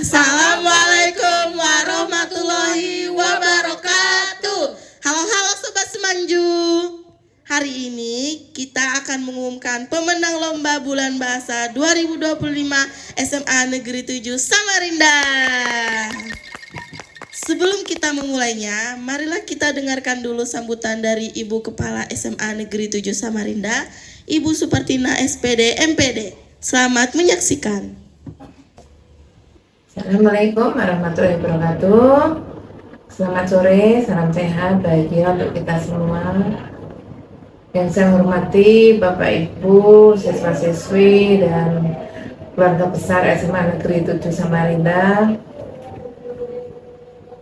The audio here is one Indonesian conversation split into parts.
Assalamualaikum warahmatullahi wabarakatuh. Halo Sobat Semanju. Hari ini kita akan mengumumkan pemenang Lomba Bulan Bahasa 2025 SMA Negeri 7 Samarinda. Sebelum kita memulainya, marilah kita dengarkan dulu sambutan dari Ibu Kepala SMA Negeri 7 Samarinda, Ibu Supartina SPD MPD. Selamat menyaksikan. Assalamualaikum warahmatullahi wabarakatuh. Selamat sore, salam sehat, bahagia untuk kita semua. Yang saya hormati Bapak Ibu, siswa-siswi dan keluarga besar SMA Negeri 7 Samarinda.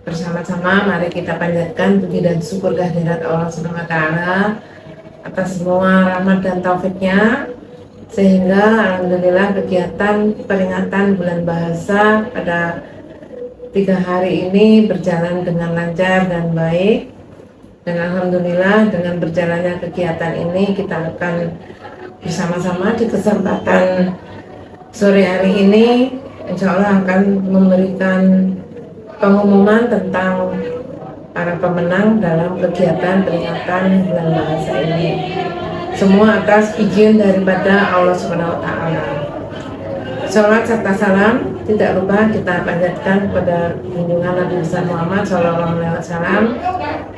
Bersama-sama mari kita panjatkan puji dan syukur kehadirat Allah SWT atas semua rahmat dan taufiknya, sehingga alhamdulillah kegiatan peringatan bulan bahasa pada 3 hari ini berjalan dengan lancar dan baik. Dan alhamdulillah dengan berjalannya kegiatan ini kita akan bersama-sama di kesempatan sore hari ini insya Allah akan memberikan pengumuman tentang para pemenang dalam kegiatan peringatan bulan bahasa ini. Semua atas izin daripada Allah Subhanahu wa Ta'ala. Salat serta salam tidak lupa kita panjatkan kepada junjungan Nabi besar Muhammad SAW,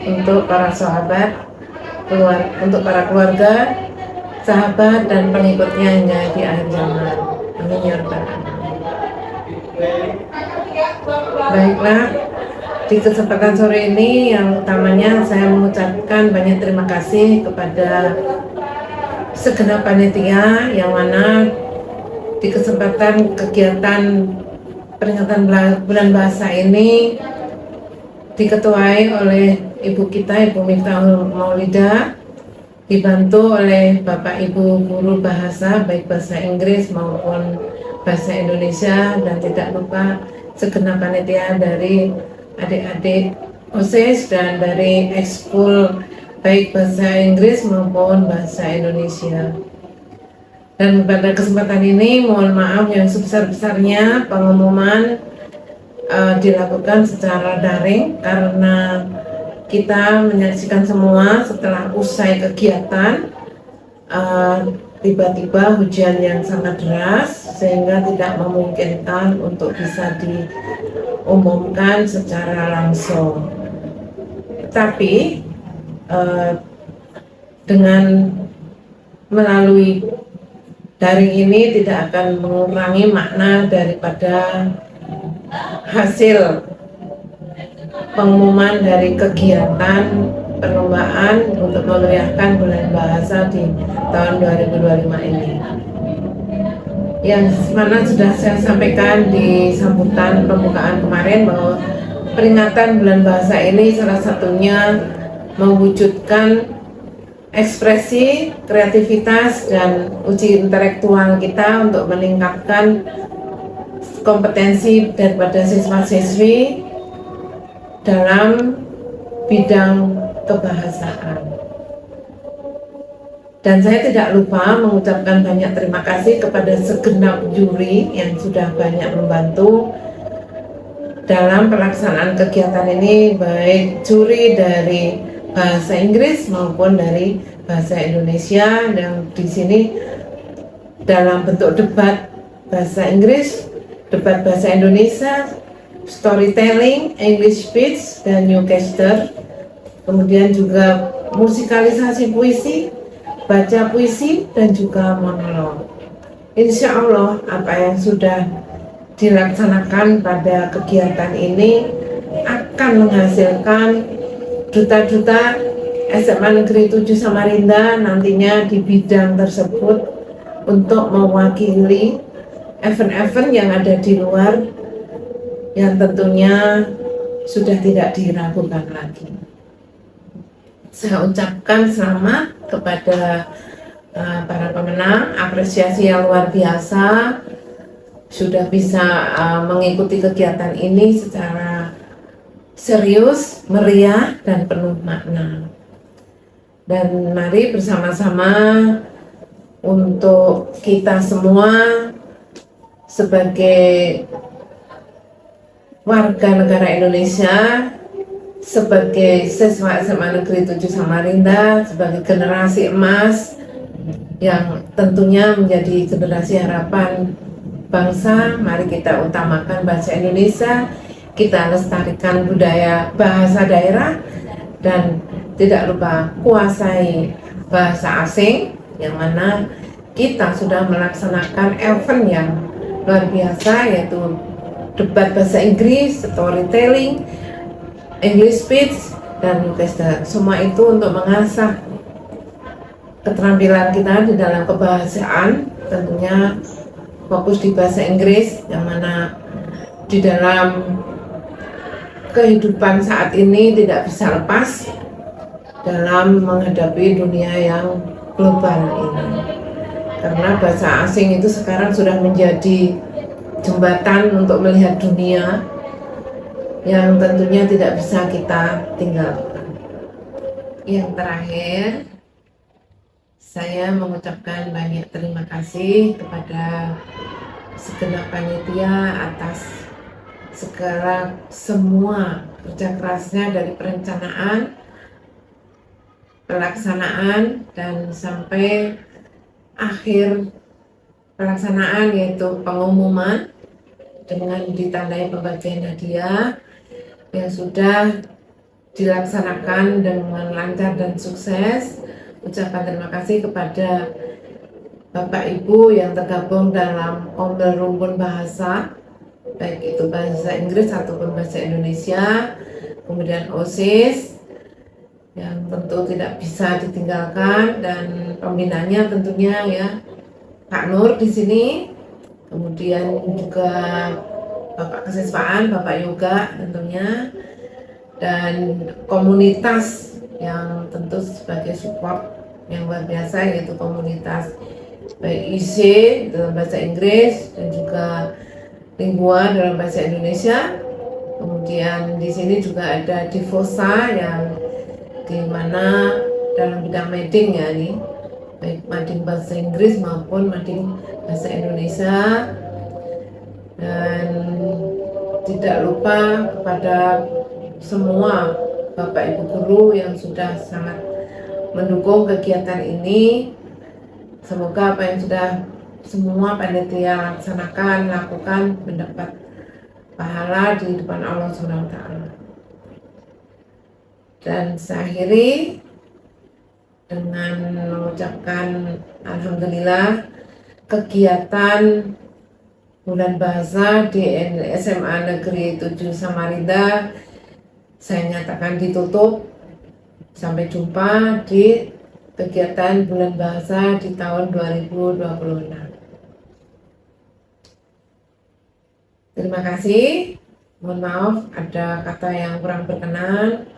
untuk para sahabat, untuk para keluarga, sahabat dan pengikutnya hingga di akhir zaman. Amin ya rabbal alamin. Baiklah, di kesempatan sore ini yang utamanya saya mengucapkan banyak terima kasih kepada segenap panitia yang mana di kesempatan kegiatan peringatan bulan bahasa ini diketuai oleh Ibu kita, Ibu Miftahul Maulidah, dibantu oleh Bapak Ibu guru bahasa, baik bahasa Inggris maupun bahasa Indonesia, dan tidak lupa segenap panitia dari adik-adik OSIS dan dari ekskul baik bahasa Inggris maupun bahasa Indonesia. Dan pada kesempatan ini mohon maaf yang sebesar-besarnya pengumuman dilakukan secara daring karena kita menyaksikan semua setelah usai kegiatan tiba-tiba hujan yang sangat deras sehingga tidak memungkinkan untuk bisa diumumkan secara langsung. Tapi dengan melalui daring ini tidak akan mengurangi makna daripada hasil pengumuman dari kegiatan perlombaan untuk memeriahkan bulan bahasa di tahun 2025 ini. Yang mana sudah saya sampaikan di sambutan pembukaan kemarin bahwa peringatan bulan bahasa ini salah satunya mewujudkan ekspresi, kreativitas, dan uji intelektual kita untuk meningkatkan kompetensi daripada siswa-siswi dalam bidang kebahasaan. Dan saya tidak lupa mengucapkan banyak terima kasih kepada segenap juri yang sudah banyak membantu dalam pelaksanaan kegiatan ini, baik juri dari bahasa Inggris maupun dari bahasa Indonesia, yang di sini dalam bentuk debat bahasa Inggris, debat bahasa Indonesia, storytelling, English speech, dan newscaster. Kemudian juga musikalisasi puisi, baca puisi, dan juga monolog. Insya Allah apa yang sudah dilaksanakan pada kegiatan ini akan menghasilkan duta-duta SMA Negeri 7 Samarinda nantinya di bidang tersebut untuk mewakili event-event yang ada di luar yang tentunya sudah tidak diragukan lagi. Saya ucapkan selamat kepada para pemenang, apresiasi yang luar biasa sudah bisa mengikuti kegiatan ini secara serius, meriah, dan penuh makna. Dan mari bersama-sama untuk kita semua sebagai warga negara Indonesia, sebagai siswa SMA Negeri 7 Samarinda, sebagai generasi emas yang tentunya menjadi generasi harapan bangsa. Mari kita utamakan bahasa Indonesia, kita lestarikan budaya bahasa daerah, dan tidak lupa kuasai bahasa asing, yang mana kita sudah melaksanakan event yang luar biasa, yaitu debat bahasa Inggris, storytelling, English speech, dan Yukesta. Semua itu untuk mengasah keterampilan kita di dalam kebahasaan, tentunya fokus di bahasa Inggris, yang mana di dalam kehidupan saat ini tidak bisa lepas dalam menghadapi dunia yang global ini. Karena bahasa asing itu sekarang sudah menjadi jembatan untuk melihat dunia yang tentunya tidak bisa kita tinggalkan. Yang terakhir, saya mengucapkan banyak terima kasih kepada segenap panitia atas segala semua kerja kerasnya, dari perencanaan, pelaksanaan, dan sampai akhir pelaksanaan, yaitu pengumuman dengan ditandai pembagian hadiah yang sudah dilaksanakan dengan lancar dan sukses. Ucapan terima kasih kepada Bapak Ibu yang tergabung dalam Ombel Rumpun Bahasa, baik itu bahasa Inggris ataupun bahasa Indonesia, kemudian OSIS yang tentu tidak bisa ditinggalkan, dan pembinanya tentunya ya Kak Nur di sini, kemudian juga Bapak Kesiswaan, Bapak Yoga tentunya, dan komunitas yang tentu sebagai support yang luar biasa, yaitu komunitas BIC dalam bahasa Inggris dan juga Lingua dalam bahasa Indonesia. Kemudian di sini juga ada Divosa yang dimana dalam bidang mading ya, nih baik mading bahasa Inggris maupun mading bahasa Indonesia. Dan tidak lupa kepada semua Bapak Ibu guru yang sudah sangat mendukung kegiatan ini. Semoga apa yang sudah semua panitia laksanakan, lakukan, mendapat pahala di depan Allah SWT. Dan saya akhiri dengan mengucapkan alhamdulillah, kegiatan Bulan Bahasa di SMA Negeri 7 Samarinda saya nyatakan ditutup. Sampai jumpa di kegiatan Bulan Bahasa di tahun 2026. Terima kasih. Mohon maaf ada kata yang kurang berkenan.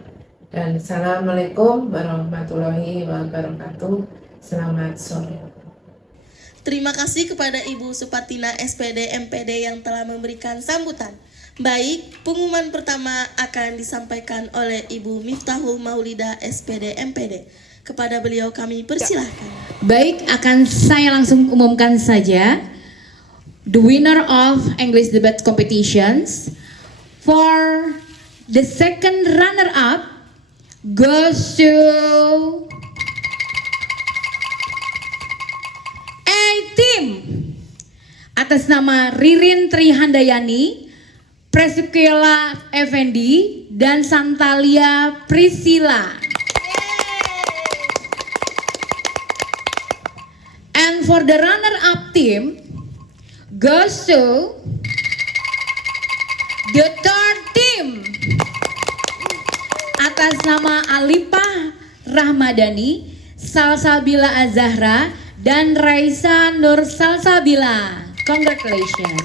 Dan Assalamualaikum warahmatullahi wabarakatuh. Selamat sore. Terima kasih kepada Ibu Supartina SPD MPD yang telah memberikan sambutan. Baik, pengumuman pertama akan disampaikan oleh Ibu Miftahul Maulida SPD MPD. Kepada beliau kami persilahkan. Baik, akan saya langsung umumkan saja. The winner of English Debate Competitions for the second runner-up goes to A team atas nama Ririn Trihandayani, Presukela Effendi, dan Santalia Priscilla. And for the runner-up team goes to the third team atas nama Alipah Rahmadani, Salsabila Azahra, dan Raisa Nur Salsabila. Congratulations.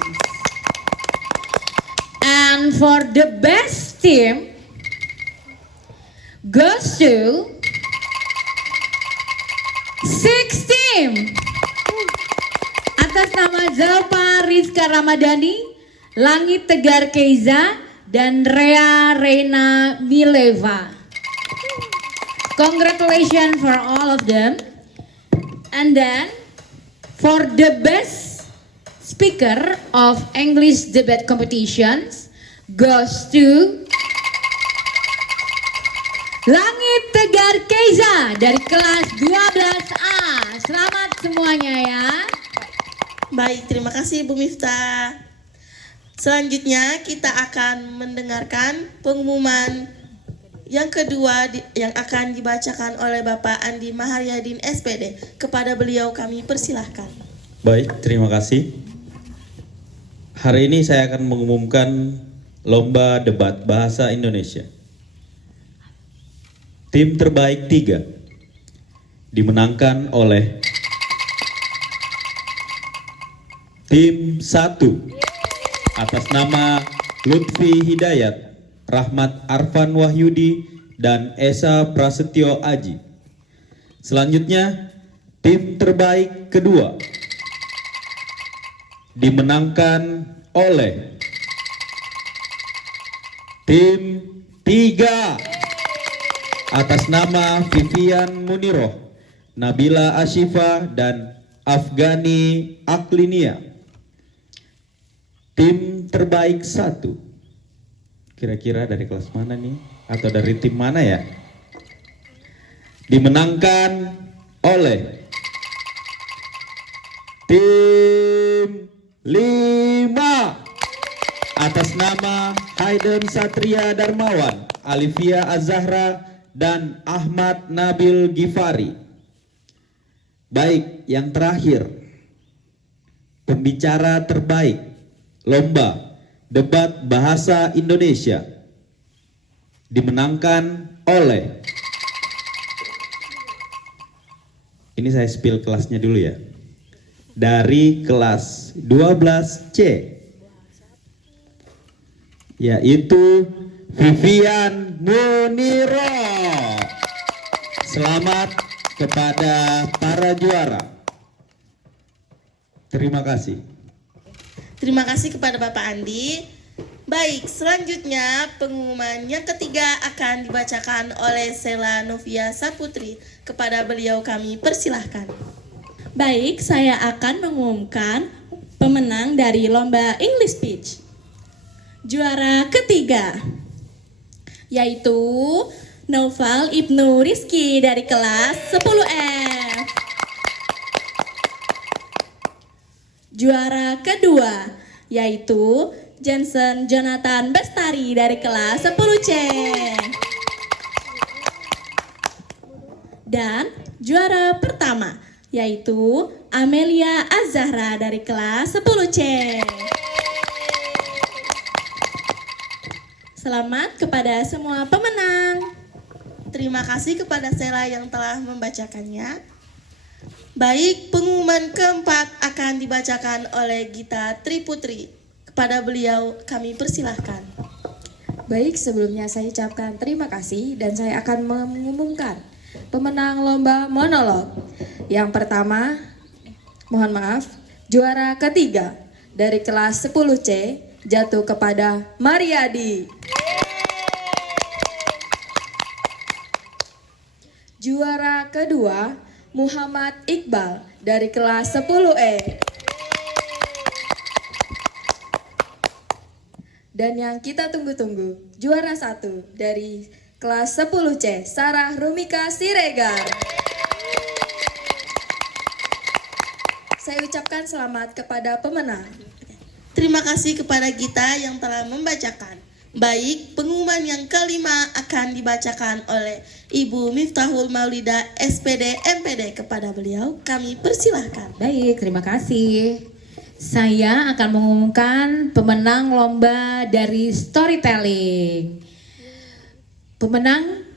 And for the best team goes to 6 team atas nama Zalpa Rizka Ramadhani, Langit Tegar Keiza, dan Rea Reina Mileva. Congratulations for all of them. And then for the best speaker of English debate competitions goes to Langit Tegar Keiza dari kelas 12A. Selamat semuanya ya. Baik, terima kasih Bu Miftah. Selanjutnya kita akan mendengarkan pengumuman yang kedua yang akan dibacakan oleh Bapak Andi Maharyadin SPD. Kepada beliau kami persilahkan. Baik, terima kasih. Hari ini saya akan mengumumkan lomba debat bahasa Indonesia. Tim terbaik 3 dimenangkan oleh tim 1 atas nama Lutfi Hidayat, Rahmat Arfan Wahyudi, dan Esa Prasetyo Aji. Selanjutnya, tim terbaik kedua dimenangkan oleh tim 3 atas nama Vivian Muniroh, Nabila Ashifa, dan Afgani Aklinia. Tim terbaik 1 kira-kira dari kelas mana nih? Atau dari tim mana ya? Dimenangkan oleh tim 5 atas nama Hayden Satria Darmawan, Alivia Azahra, dan Ahmad Nabil Gifari. Baik, yang terakhir, pembicara terbaik lomba debat bahasa Indonesia dimenangkan oleh, ini saya spill kelasnya dulu ya, dari kelas 12C, yaitu Vivian Muniroh. Selamat kepada para juara. Terima kasih. Terima kasih kepada Bapak Andi. Baik, selanjutnya pengumuman yang ketiga akan dibacakan oleh Sela Novia Saputri. Kepada beliau kami persilahkan. Baik, saya akan mengumumkan pemenang dari lomba English Speech. Juara ketiga yaitu Noval Ibnu Rizky dari kelas 10F. Juara kedua yaitu Jensen Jonathan Bestari dari kelas 10C. Dan juara pertama yaitu Amelia Azahra dari kelas 10C. Selamat kepada semua pemenang. Terima kasih kepada Sela yang telah membacakannya. Baik, pengumuman keempat akan dibacakan oleh Gita Triputri. Kepada beliau kami persilahkan. Baik, sebelumnya saya ucapkan terima kasih dan saya akan mengumumkan pemenang lomba monolog. Yang pertama, mohon maaf, juara ketiga dari kelas 10C jatuh kepada Mariadi. Juara kedua, Muhammad Iqbal dari kelas 10E. Dan yang kita tunggu-tunggu, juara 1 dari kelas 10C, Sarah Rumika Siregar. Saya ucapkan selamat kepada pemenang. Terima kasih kepada Gita yang telah membacakan. Baik, pengumuman yang kelima akan dibacakan oleh Ibu Miftahul Maulida SPD MPD. Kepada beliau kami persilahkan. Baik, terima kasih. Saya akan mengumumkan pemenang lomba dari storytelling. Pemenang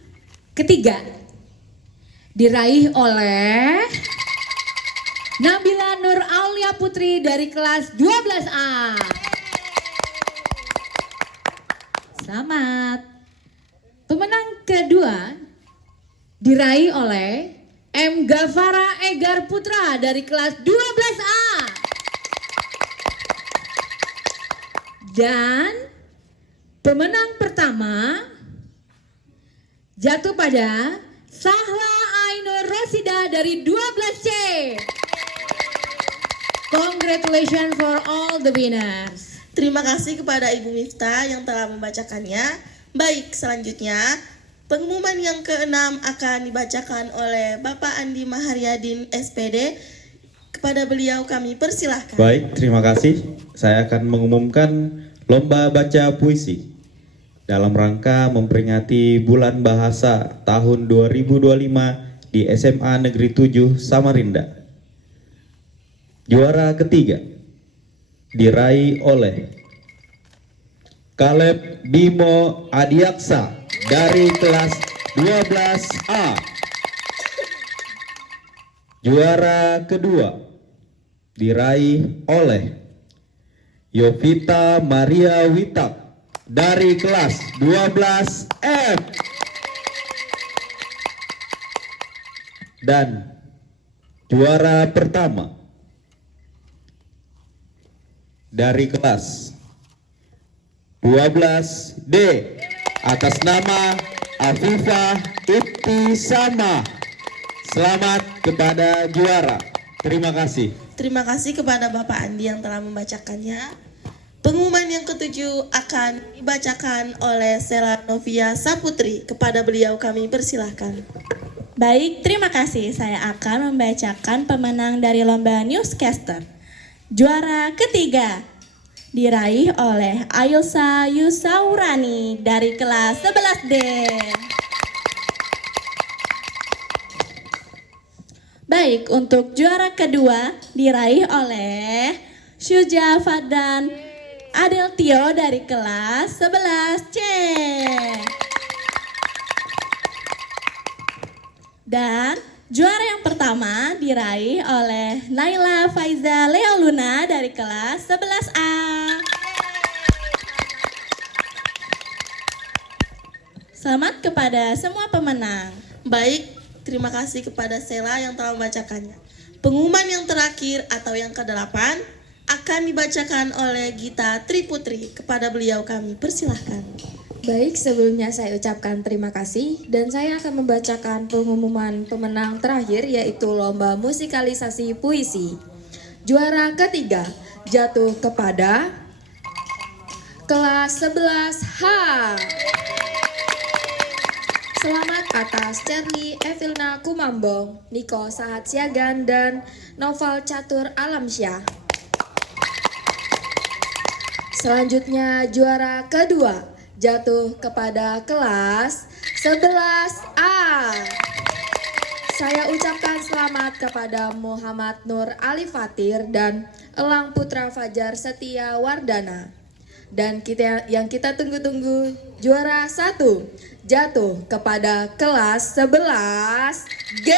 ketiga diraih oleh Nabila Nur Aulia Putri dari kelas 12A. Selamat. Pemenang kedua diraih oleh M. Gavara Egar Putra dari kelas 12A. Dan pemenang pertama jatuh pada Sahla Ainur Rosida dari 12C. Congratulations for all the winners. Terima kasih kepada Ibu Miftah yang telah membacakannya. Baik, selanjutnya pengumuman yang keenam akan dibacakan oleh Bapak Andi Maharyadin SPD. Kepada beliau kami persilahkan. Baik, terima kasih. Saya akan mengumumkan lomba baca puisi dalam rangka memperingati Bulan Bahasa tahun 2025 di SMA Negeri 7 Samarinda. Juara ketiga diraih oleh Caleb Bimo Adiaksa dari kelas 12A. Juara kedua diraih oleh Yovita Maria Witak dari kelas 12F. Dan juara pertama dari kelas 12D atas nama Afifah Ibtisama. Selamat kepada juara. Terima kasih. Terima kasih kepada Bapak Andi yang telah membacakannya. Pengumuman yang ketujuh akan dibacakan oleh Sela Novia Saputri. Kepada beliau kami persilahkan. Baik, terima kasih. Saya akan membacakan pemenang dari lomba Newscaster. Juara ketiga diraih oleh Ayusa Yusaurani dari kelas 11D. Baik, untuk juara kedua diraih oleh Syuja Fadan Adeltio dari kelas 11C. Dan juara yang pertama diraih oleh Naila Faiza Leo Luna dari kelas 11A. Selamat kepada semua pemenang. Baik, terima kasih kepada Sela yang telah membacakannya. Pengumuman yang terakhir atau yang ke-8 akan dibacakan oleh Gita Triputri. Kepada beliau kami persilahkan. Baik, sebelumnya saya ucapkan terima kasih dan saya akan membacakan pengumuman pemenang terakhir yaitu lomba musikalisasi puisi. Juara ketiga jatuh kepada kelas 11H. Selamat atas Charlie Evilna Kumambong, Niko Sahat Siagan, dan Novel Catur Alamsyah. Selanjutnya juara kedua jatuh kepada kelas 11A. Saya ucapkan selamat kepada Muhammad Nur Ali Fatir dan Elang Putra Fajar Setia Wardana. Dan yang kita tunggu-tunggu juara 1 jatuh kepada kelas 11G.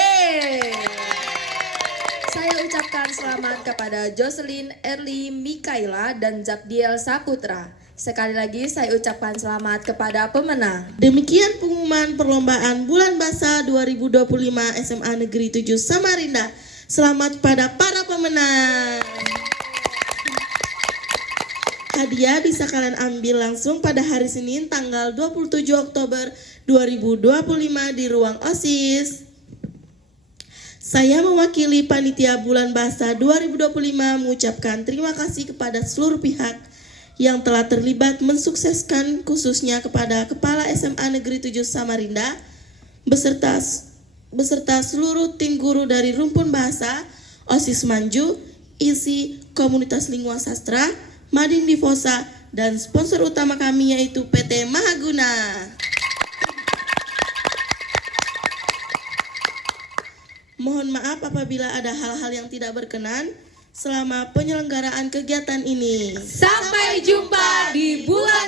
Saya ucapkan selamat kepada Jocelyn Erli Mikaela dan Zabdiel Saputra. Sekali lagi saya ucapkan selamat kepada pemenang. Demikian pengumuman perlombaan Bulan Bahasa 2025 SMA Negeri 7 Samarinda. Selamat pada para pemenang. Hadiah bisa kalian ambil langsung pada hari Senin tanggal 27 Oktober 2025 di ruang OSIS. Saya mewakili Panitia Bulan Bahasa 2025 mengucapkan terima kasih kepada seluruh pihak yang telah terlibat mensukseskan, khususnya kepada Kepala SMA Negeri 7 Samarinda beserta seluruh tim guru dari Rumpun Bahasa, OSIS Manju, ISI, Komunitas Lingua Sastra, Mading Divosa, dan sponsor utama kami yaitu PT Mahaguna. Mohon maaf apabila ada hal-hal yang tidak berkenan selama penyelenggaraan kegiatan ini. Sampai jumpa di bulan